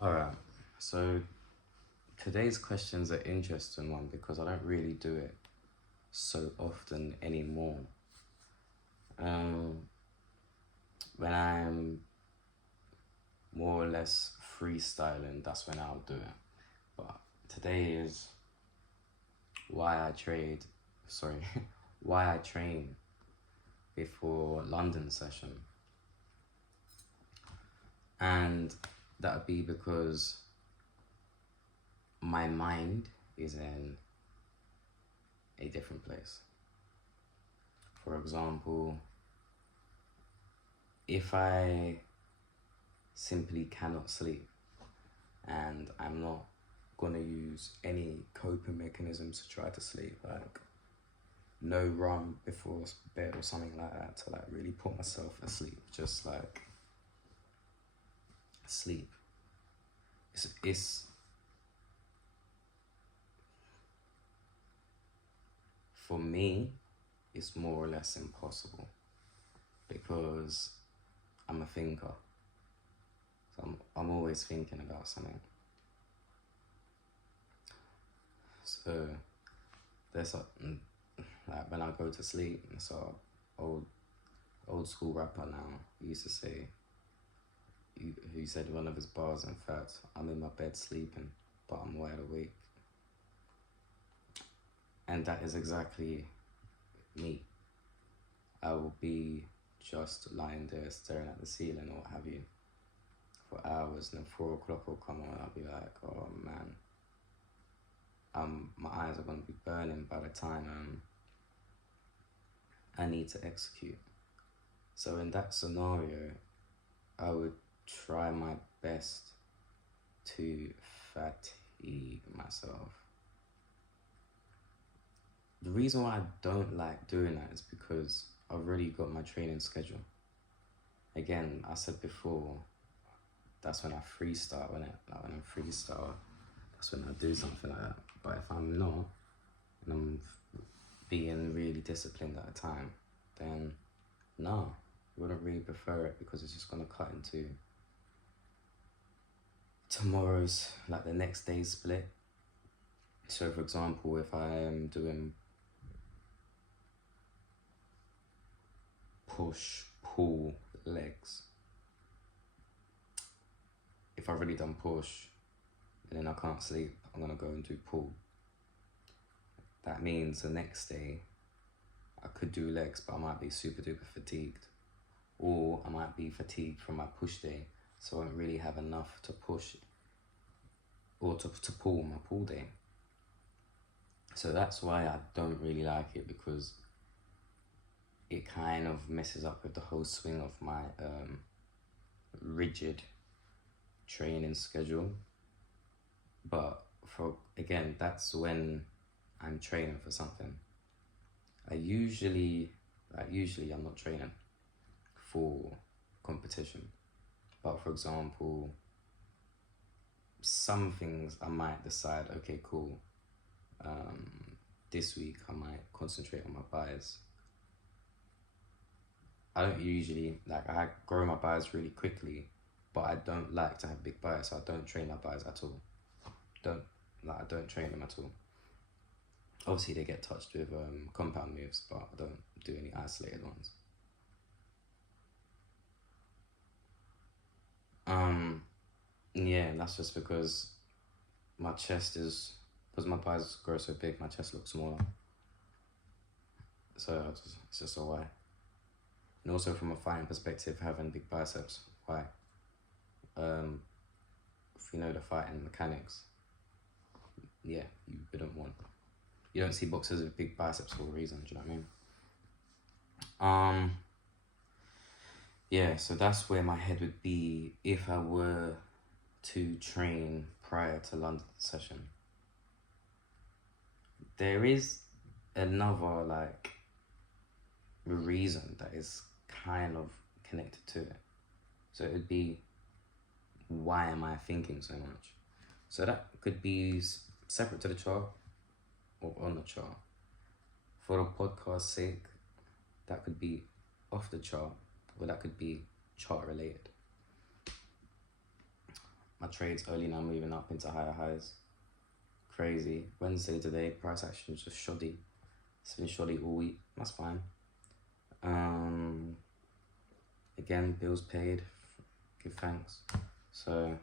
Alright, so today's question's an interesting one because I don't really do it so often anymore. Um, when I'm more or less freestyling, that's when I'll do it. But today is why I trade, sorry, why I train before London session. And that would be because my mind is in a different place. For example, if I simply cannot sleep and I'm not gonna use any coping mechanisms to try to sleep, like no rum before bed or something like that to like really put myself asleep, just like sleep. It's for me, it's more or less impossible because I'm a thinker. So I'm always thinking about something. So there's like when I go to sleep, so old school rapper now used to say, he said one of his bars, in fact, I'm in my bed sleeping, but I'm wide awake. And that is exactly me. I will be just lying there staring at the ceiling or what have you for hours, and then 4 o'clock will come on, I'll be like, oh man, my eyes are gonna be burning by the time I need to execute. So in that scenario, I would try my best to fatigue myself. The reason why I don't like doing that is because I've already got my training schedule. Again, I said before, that's when I freestyle, when I'm freestyle, that's when I do something like that. But if I'm not, and I'm being really disciplined at a time, then no, I wouldn't really prefer it because it's just gonna cut into tomorrow's, like the next day's split. So for example, if I am doing push, pull, legs, if I've already done push and then I can't sleep, I'm gonna go and do pull. That means the next day I could do legs, but I might be super duper fatigued, or I might be fatigued from my push day, so I won't really have enough to push or to pull my pull day. So that's why I don't really like it, because it kind of messes up with the whole swing of my rigid training schedule. But again, that's when I'm training for something. Usually I'm not training for competition. But for example, some things I might decide, okay, cool, this week I might concentrate on my buys. I don't usually, I grow my buys really quickly, but I don't like to have big buys, so I don't train my buys at all. I don't train them at all. Obviously they get touched with compound moves, but I don't do any isolated ones. Yeah, that's just because my chest is, because my buys grow so big, my chest looks smaller. So it's just a why. And also from a fighting perspective, having big biceps, why? If you know the fighting mechanics, yeah, you wouldn't want. You don't see boxers with big biceps for a reason, do you know what I mean? Yeah, so that's where my head would be if I were to train prior to London session. There is another reason that is kind of connected to it. So it would be, why am I thinking so much? So that could be separate to the chart or on the chart. For the podcast's sake, that could be off the chart, or that could be chart related. my trade's only now moving up into higher highs. Crazy. Wednesday today, price action is just shoddy. It's been shoddy all week. That's fine. Again, bills paid. Give thanks. So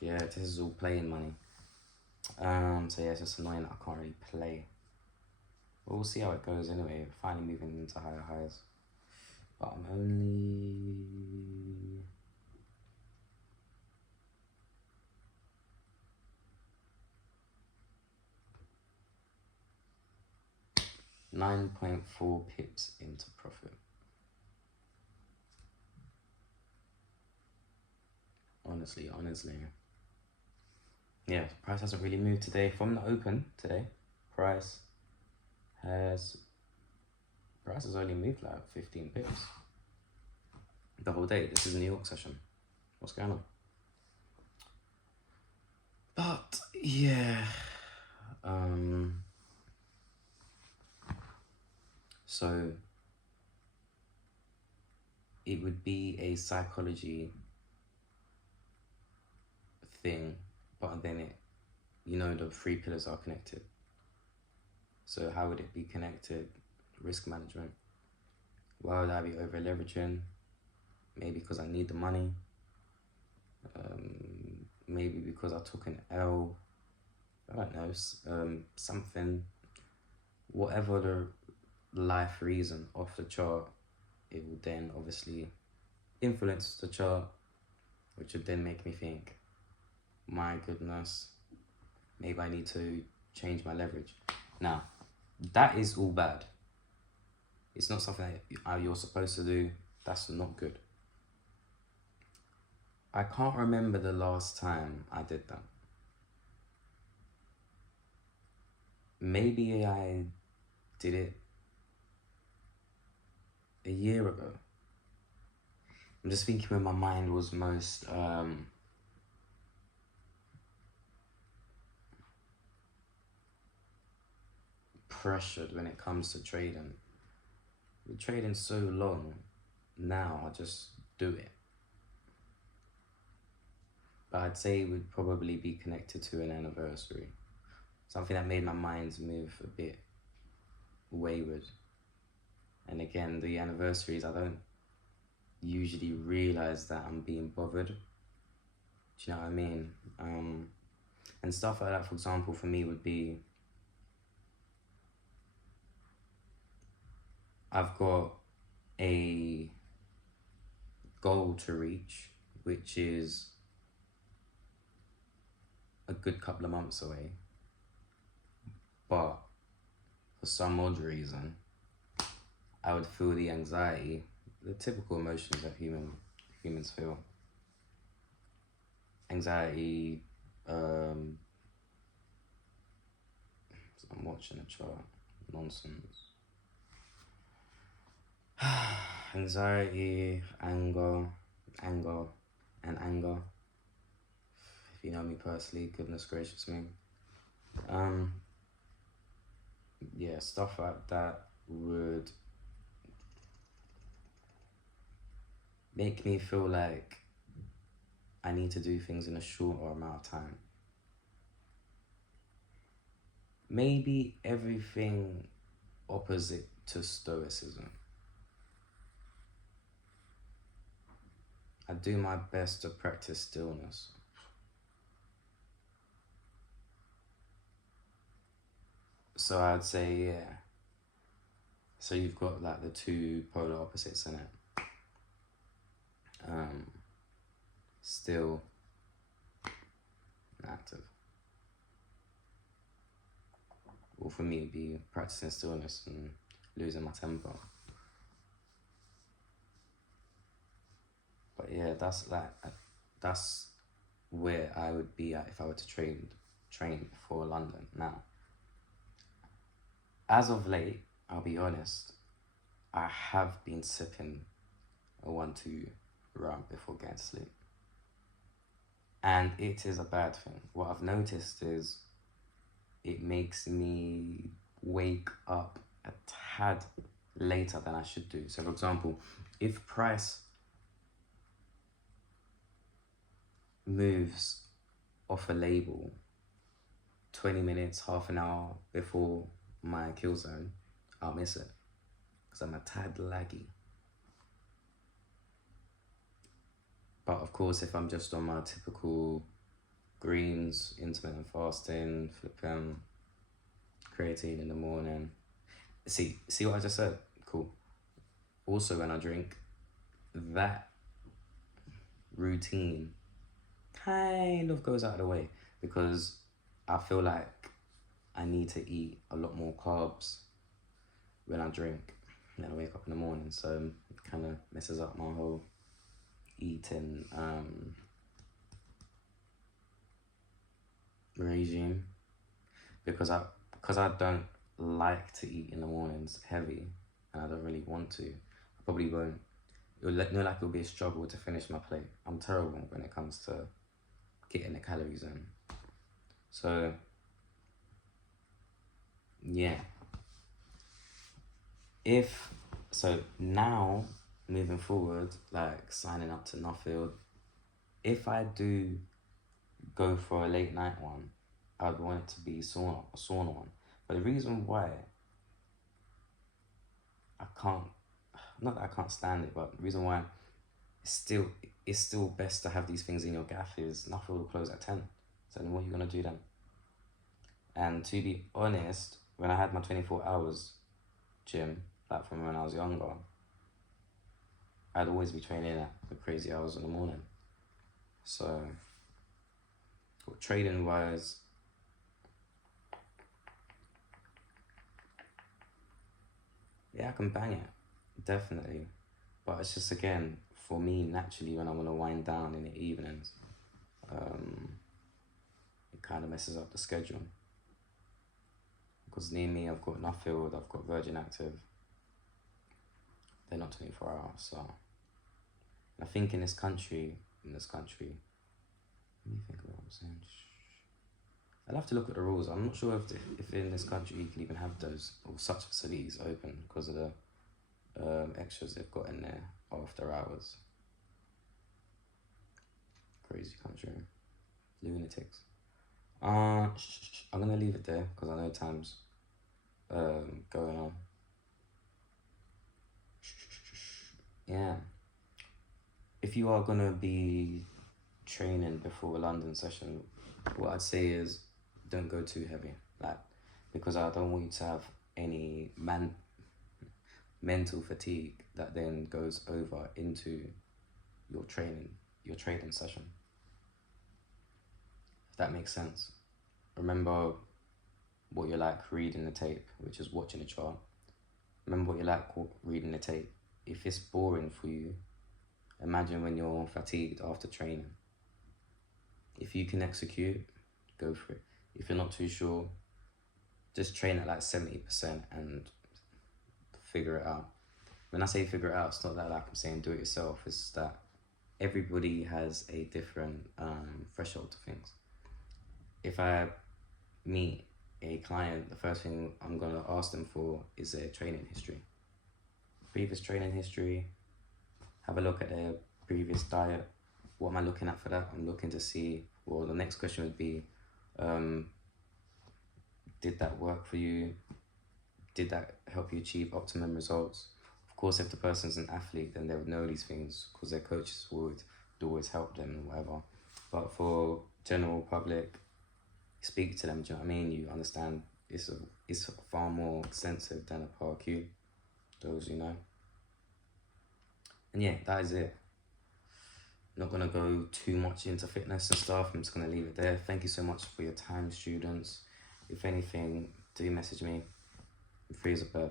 yeah, this is all playing money. So yeah, it's just annoying that I can't really play. But we'll see how it goes anyway. Finally moving into higher highs. But I'm only... $9.4 pips into profit. Honestly. Yeah, price hasn't really moved today. From the open today, price has only moved like 15 pips the whole day. This is a New York session. What's going on? But yeah, so it would be a psychology thing, but then it, you know, the three pillars are connected. So how would it be connected? Risk management. Why would I be over leveraging? Maybe because I need the money. Maybe because I took an L. I don't know, something. Whatever the life reason of the chart, it will then obviously influence the chart, which would then make me think, my goodness, maybe I need to change my leverage. Now, that is all bad. It's not something that you're supposed to do. That's not good. I can't remember the last time I did that. Maybe I did it a year ago. I'm just thinking when my mind was most pressured when it comes to trading. We're trading so long now, I just do it. But I'd say it would probably be connected to an anniversary. Something that made my mind move a bit wayward. And again, the anniversaries, I don't usually realize that I'm being bothered. Do you know what I mean? And stuff like that, for example, for me would be, I've got a goal to reach, which is a good couple of months away. But for some odd reason, I would feel the anxiety, the typical emotions that humans feel. Anxiety, I'm watching a chart, nonsense. Anxiety, anger. If you know me personally, goodness gracious me. Yeah, stuff like that would make me feel like I need to do things in a shorter amount of time. Maybe everything opposite to stoicism. I do my best to practice stillness. So I'd say, yeah. So you've got like the two polar opposites in it. Still active. Well, for me, it'd be practicing stillness and losing my temper. But yeah, that's where I would be at if I were to train for London. Now, as of late, I'll be honest, I have been sipping a 1-2 rum before getting to sleep. And it is a bad thing. What I've noticed is it makes me wake up a tad later than I should do. So for example, if price moves off a label 20 minutes, half an hour before my kill zone, I'll miss it because I'm a tad laggy. But of course, if I'm just on my typical greens, intermittent fasting, flipping, creatine in the morning. See what I just said? Cool. Also, when I drink, that routine kind of goes out of the way because I feel like I need to eat a lot more carbs when I drink and then I wake up in the morning, so it kind of messes up my whole eating regime because I don't like to eat in the mornings heavy and I don't really want to. I probably won't. It'll be a struggle to finish my plate. I'm terrible when it comes to getting the calories in. So yeah. So now moving forward, like signing up to Nuffield, if I do go for a late night one, I'd want it to be a sauna one. But the reason why I can't, not that I can't stand it, but the reason why it's still best to have these things in your gaff is Nuffield will close at 10. So then what are you gonna do then? And to be honest, when I had my 24 hours gym, like from when I was younger, I'd always be training at the crazy hours in the morning. So, trading wise, yeah, I can bang it, definitely. But it's just, again, for me, naturally, when I want to wind down in the evenings, it kind of messes up the schedule. Because near me, I've got Nuffield, I've got Virgin Active. They're not 24 hours, so. And I think in this country, let me think of what I'm saying. I'll have to look at the rules. I'm not sure if in this country you can even have those or such facilities open because of the extras they've got in there after hours. Crazy country. Lunatics. I'm gonna leave it there because I know time's going on. Yeah. If you are gonna be training before a London session, what I'd say is don't go too heavy, like, because I don't want you to have any mental fatigue that then goes over into your training session. If that makes sense. Remember what you're like reading the tape, which is watching the chart. Remember what you're like reading the tape. If it's boring for you, imagine when you're fatigued after training. If you can execute, go for it. If you're not too sure, just train at like 70% and figure it out. When I say figure it out, it's not that like I'm saying do it yourself. It's that everybody has a different threshold to things. If I meet a client, the first thing I'm going to ask them for is their training history. Previous training history, have a look at their previous diet. What am I looking at for that? I'm looking to see, well, the next question would be, did that work for you? Did that help you achieve optimum results? Of course, if the person's an athlete, then they would know these things because their coaches would always help them and whatever. But for general public, speak to them, do you know what I mean? You understand it's far more extensive than a PAR-Q, those you know. And yeah, that is it. Not going to go too much into fitness and stuff. I'm just going to leave it there. Thank you so much for your time, students. If anything, do message me. Free as a bird.